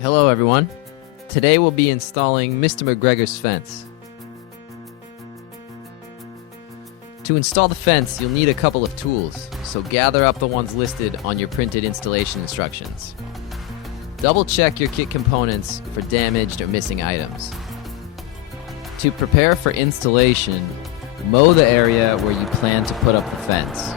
Hello everyone. Today we'll be installing Mr. McGregor's fence. To install the fence, you'll need a couple of tools, so gather up the ones listed on your printed installation instructions. Double check your kit components for damaged or missing items. To prepare for installation, mow the area where you plan to put up the fence.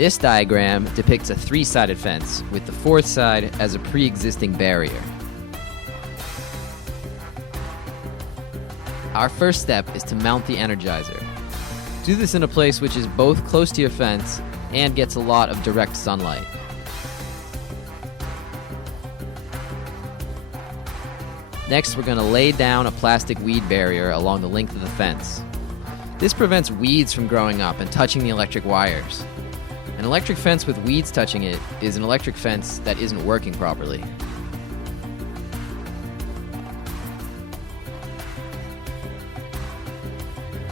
This diagram depicts a three-sided fence, with the fourth side as a pre-existing barrier. Our first step is to mount the Energizer. Do this in a place which is both close to your fence and gets a lot of direct sunlight. Next, we're going to lay down a plastic weed barrier along the length of the fence. This prevents weeds from growing up and touching the electric wires. An electric fence with weeds touching it is an electric fence that isn't working properly.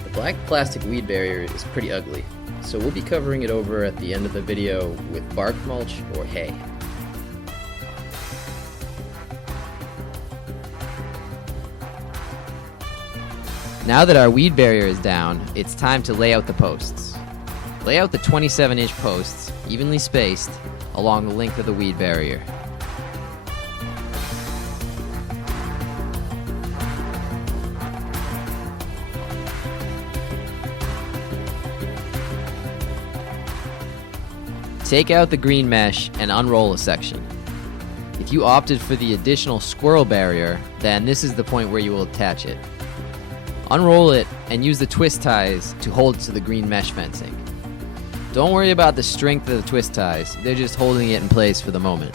The black plastic weed barrier is pretty ugly, so we'll be covering it over at the end of the video with bark mulch or hay. Now that our weed barrier is down, it's time to lay out the posts. Lay out the 27-inch posts, evenly spaced, along the length of the weed barrier. Take out the green mesh and unroll a section. If you opted for the additional squirrel barrier, then this is the point where you will attach it. Unroll it and use the twist ties to hold it to the green mesh fencing. Don't worry about the strength of the twist ties, they're just holding it in place for the moment.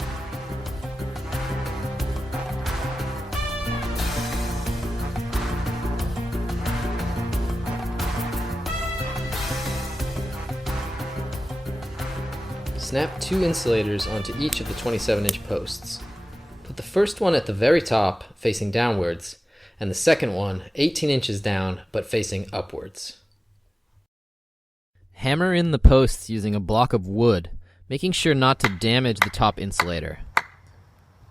Snap two insulators onto each of the 27-inch posts. Put the first one at the very top, facing downwards, and the second one 18 inches down, but facing upwards. Hammer in the posts using a block of wood, making sure not to damage the top insulator.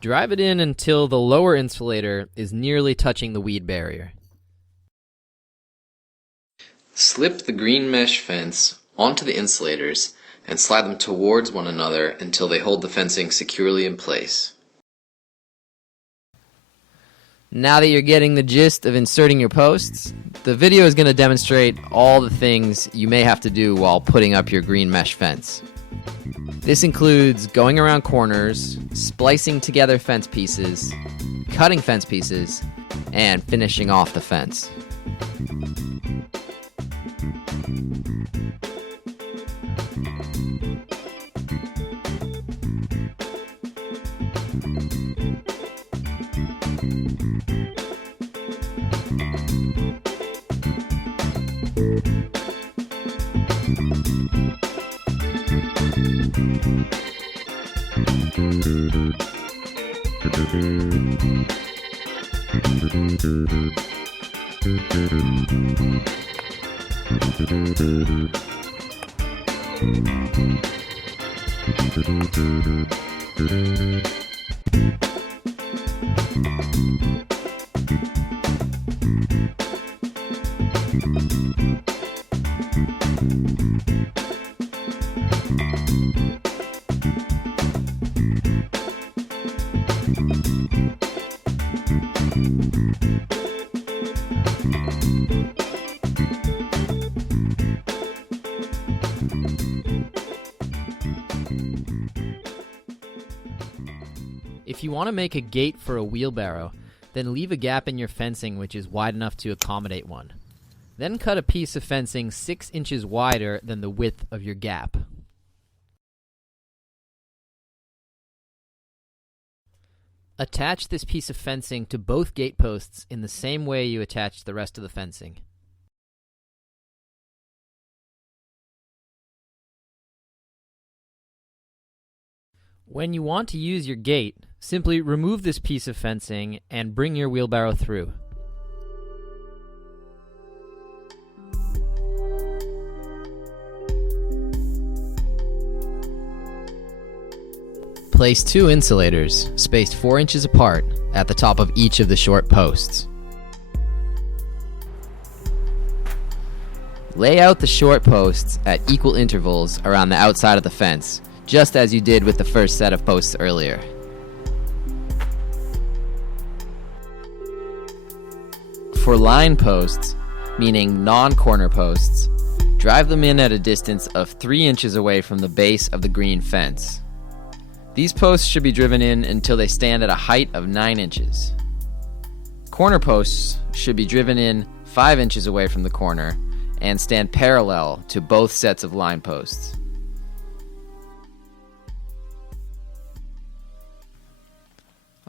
Drive it in until the lower insulator is nearly touching the weed barrier. Slip the green mesh fence onto the insulators and slide them towards one another until they hold the fencing securely in place. Now that you're getting the gist of inserting your posts, the video is going to demonstrate all the things you may have to do while putting up your green mesh fence. This includes going around corners, splicing together fence pieces, cutting fence pieces, and finishing off the fence. If you want to make a gate for a wheelbarrow, then leave a gap in your fencing which is wide enough to accommodate one. Then cut a piece of fencing 6 inches wider than the width of your gap. Attach this piece of fencing to both gate posts in the same way you attach the rest of the fencing. When you want to use your gate, simply remove this piece of fencing and bring your wheelbarrow through. Place 2 insulators, spaced 4 inches apart, at the top of each of the short posts. Lay out the short posts at equal intervals around the outside of the fence, just as you did with the first set of posts earlier. For line posts, meaning non-corner posts, drive them in at a distance of 3 inches away from the base of the green fence. These posts should be driven in until they stand at a height of 9 inches. Corner posts should be driven in 5 inches away from the corner and stand parallel to both sets of line posts.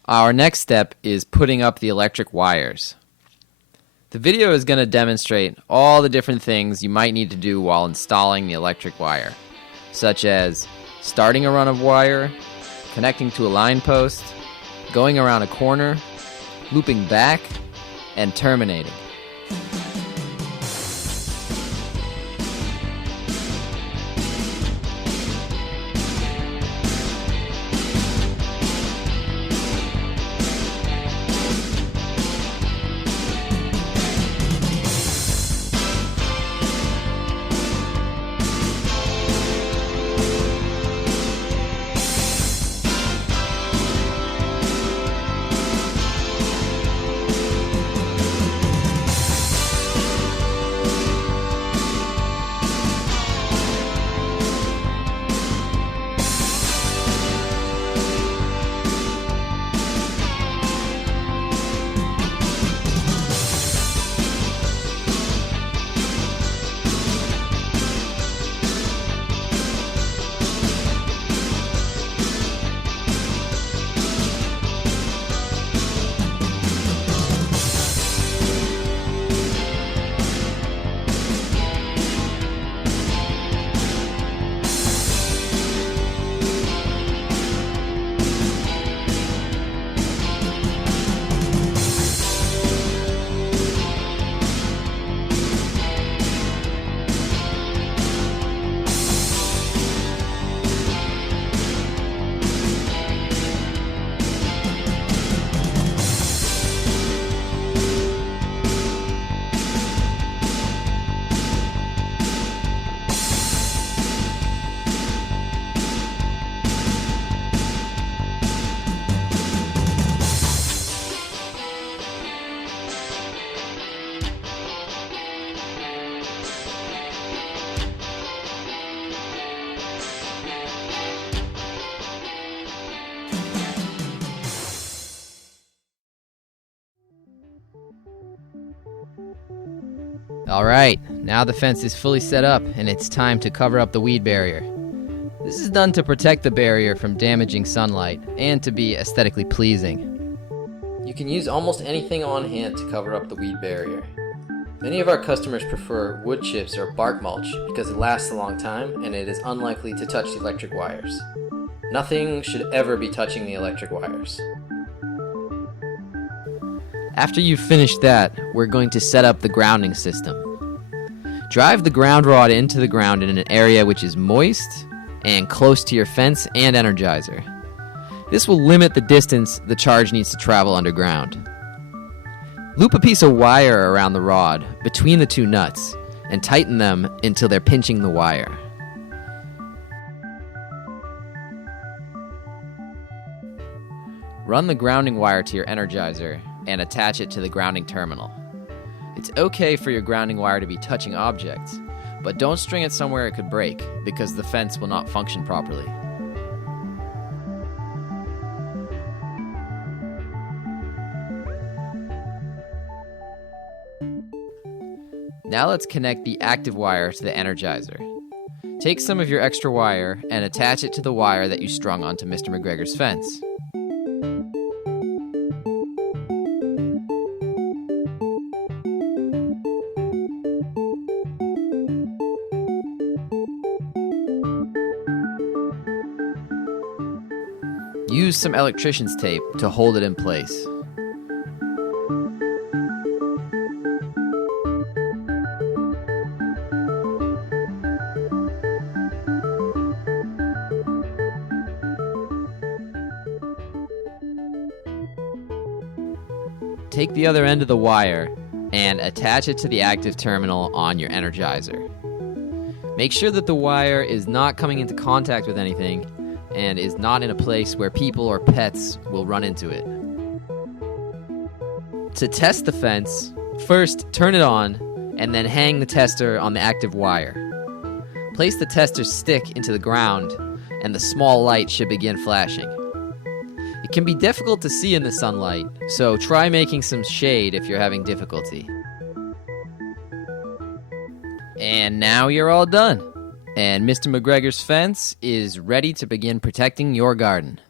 Our next step is putting up the electric wires. The video is going to demonstrate all the different things you might need to do while installing the electric wire, such as starting a run of wire, connecting to a line post, going around a corner, looping back, and terminating. Alright, now the fence is fully set up and it's time to cover up the weed barrier. This is done to protect the barrier from damaging sunlight and to be aesthetically pleasing. You can use almost anything on hand to cover up the weed barrier. Many of our customers prefer wood chips or bark mulch because it lasts a long time and it is unlikely to touch the electric wires. Nothing should ever be touching the electric wires. After you've finished that, we're going to set up the grounding system. Drive the ground rod into the ground in an area which is moist and close to your fence and energizer. This will limit the distance the charge needs to travel underground. Loop a piece of wire around the rod between the two nuts and tighten them until they're pinching the wire. Run the grounding wire to your energizer and attach it to the grounding terminal. It's okay for your grounding wire to be touching objects, but don't string it somewhere it could break because the fence will not function properly. Now let's connect the active wire to the energizer. Take some of your extra wire and attach it to the wire that you strung onto Mr. McGregor's fence. Use some electrician's tape to hold it in place. take the other end of the wire and attach it to the active terminal on your Energizer. Make sure that the wire is not coming into contact with anything and is not in a place where people or pets will run into it. To test the fence, first turn it on and then hang the tester on the active wire. Place the tester stick into the ground and the small light should begin flashing. It can be difficult to see in the sunlight, so try making some shade if you're having difficulty. And now you're all done. And Mr. McGregor's fence is ready to begin protecting your garden.